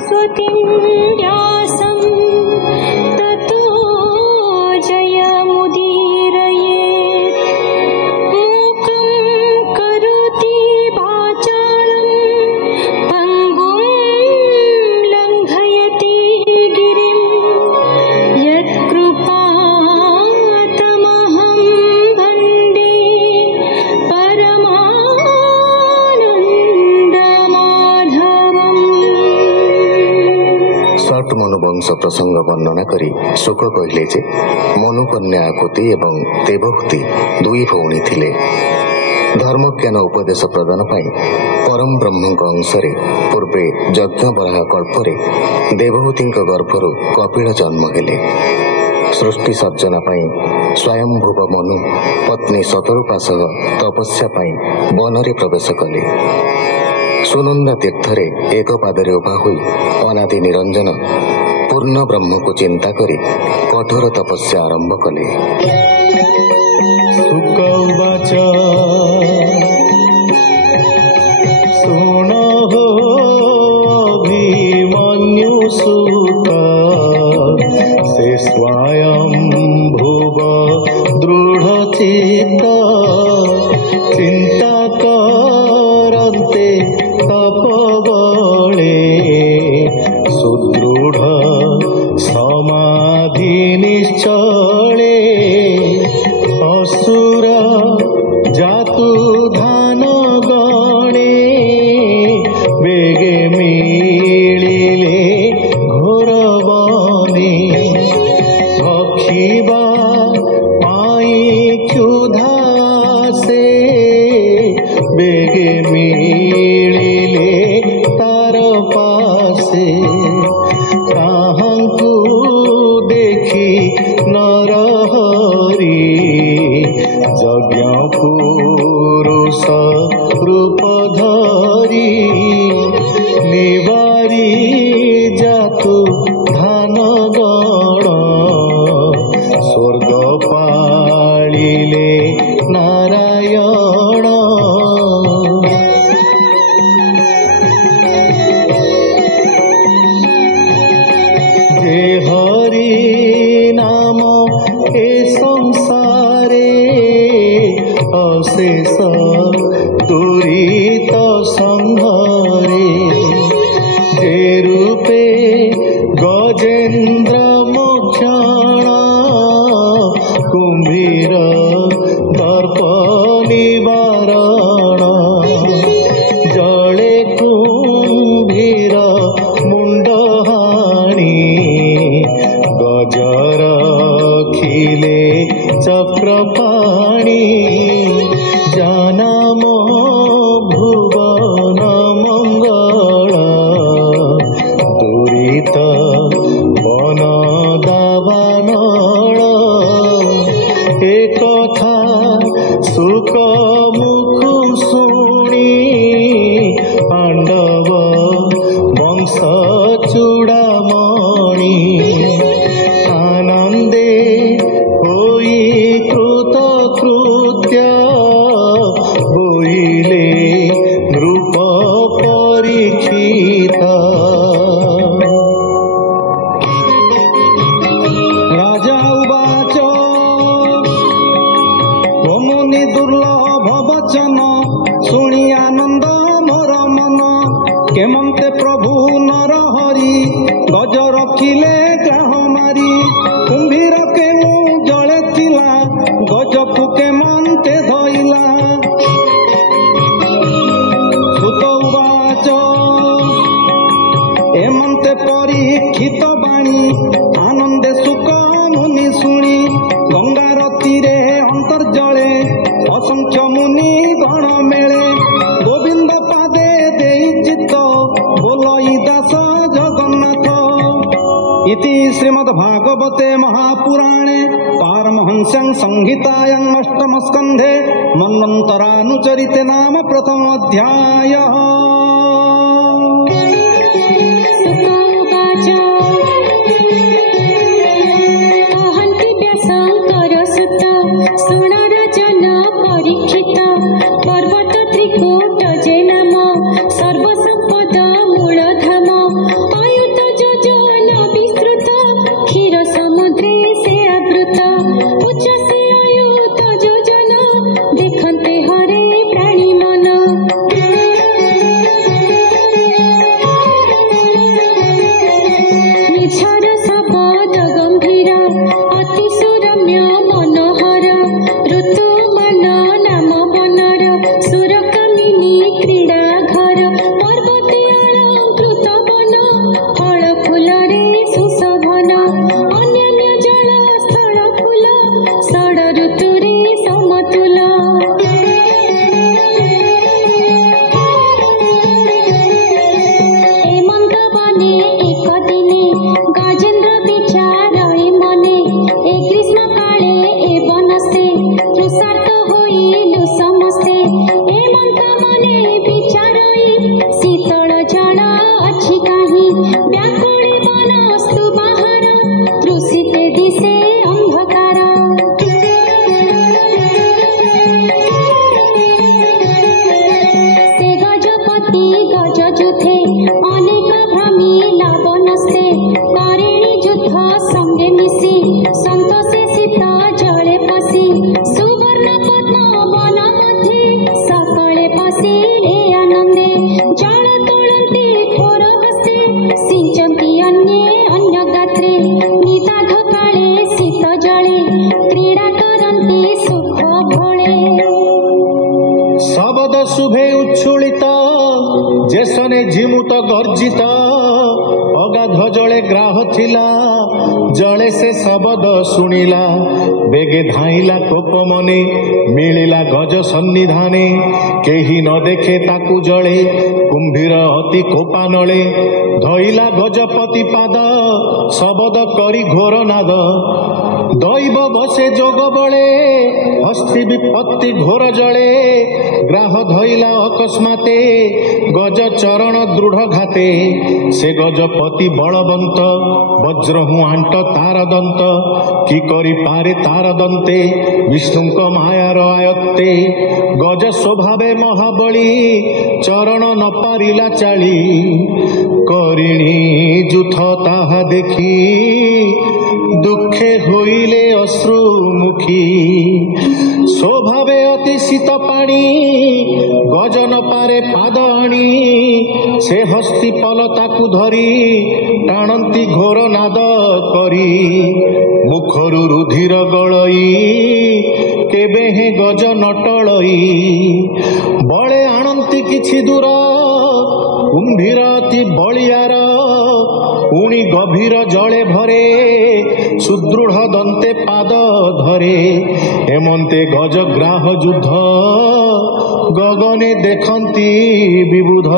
सरस्वतीं व्यासं ततो जयमुदीरयेत्। मूकं करोति वाचालं पङ्गुं लङ्घयति गिरिं यत्कृपातमहं वन्दे परमानन्दमाधवम्। षट मनुवंश प्रसंग वर्णना करी शुक कहले जे मनुकन्या आकुति एवं देवहूति दुई भौणी थिले। धर्मज्ञान उपदेश प्रदान पाई परम ब्रह्मଙ୍କ अंशरे पूर्वे यज्ञ बराह कल्परे देवहूतिଙ୍କ गर्भरू कपिल जन्म हेले। सृष्टि सर्जना पाई स्वयंभुव मनु पत्नी शतरूपा सह तपस्या पाई वनरे प्रवेश कले। सुनंदा तीर्थरे एक पादरे उभा हुई अनादि निरंजन पूर्ण ब्रह्म को चिंता करी कठोर तपस्या आरंभ कले। सुकौवाच शुण हो अभिमन्युसुत से स्वयं भुव दृढ़चित्त चिंता करन्ते तपबले सुदृढ़ समाधि निश्चले असुर जातु धान गणे बेगे मिलिले घोर बने भक्षिबा पाई क्षुधा से बेगे मिलिले तार पासे ताहांकु देखी नरहरि यज्ञ पुरुष रूप धरी निवारी जातु धान गण स्वर्ग पालिले नारायण। जे हरि नाम ए संसारे अशेष दुरित संहारे जे रूपे गजेन्द्र मोक्षण कुम्भीर दर्प निवारण जले कुम्भीर मुंड हाणी गजर खिले चक्र पाणी जानाम भुवन मंगल दुरित वन दावानल एक कथा सुख मुख शुणी पांडव वंश चूड़ामणि आनंदे होई कृत कृत्य बोइले नृप परीक्षिता। राजा उवाच मुनि दुर्लभ वचन शुणी आनंद मोर मन केमंते प्रभु नर हरि गज रखिले ग्राह मारी कुंभीर केनु जले थिला गजकु केमंते धइला। सुत उवाच एमंते परीक्षित बाणी आनंदे सुख मुनि शुणी गंगार तीरे अंतर्जले असंख्य मुनि गण मेले गोविंद पादे देई चित्त बोलई दास जगन्नाथ। इति श्रीमद्भागवते महापुराणे पारमहंस्यां संहितायां अष्टम स्कन्धे मन्वन्तरानुचरिते नाम प्रथम अध्यायः। पर्वत त्रिकूट जे नाम सर्वसंपद मूलधाम अय अनेक भ्रमी लावनस्ते करेणी युद्ध संगे मिशी संतोषे शीत जले पशी सुवर्ण पद्म वन मध्ये सकले पशिले आनंदे जल तोलन्ते घोर हस्ते सिंचन्ति अन्ये अन्य गात्रे निदाघ काले शीत जले क्रीडा करन्ति सुख भोळे शबद शुभे उच्छुलित जेसने झिमुत गर्जित अगाध जले ग्राह थिला जले से शबद शुणिला बेगे धाइला कोप मने मिलिला गज सन्निधाने केही न देखे ताकु जले कुंभीर अति कोपा नले धइला गजपति पाद शबद करी घोर नाद दैव बसे जोग बळे हस्ती विपत्ति घोर जले ग्राह धइला अकस्माते गज चरण दृढ़ घाते से गजपति बलवंत वज्रहु आंट तार दंत कि करी पारे तार दंते विष्णुक मायार आयत्ते गज स्वभावे महाबली चरण न पारिला चाली करिणी जुथ ताहा देखी दुखे होइले अश्रुमुखी स्वभावे अति शीत पाणी गजन पारे पाद आणी से हस्ती पलताकु धरी टाणंती घोर नाद करी मुखरु रुधिर गलई केबे हे गज नटलई बळे आणंती किछि दूर कुंभीर अति बलियार उणी गभीर जले भरे सुदृढ़ दंते पाद धरे हेमंते गजग्राह युद्ध गगने देखंती विबुध।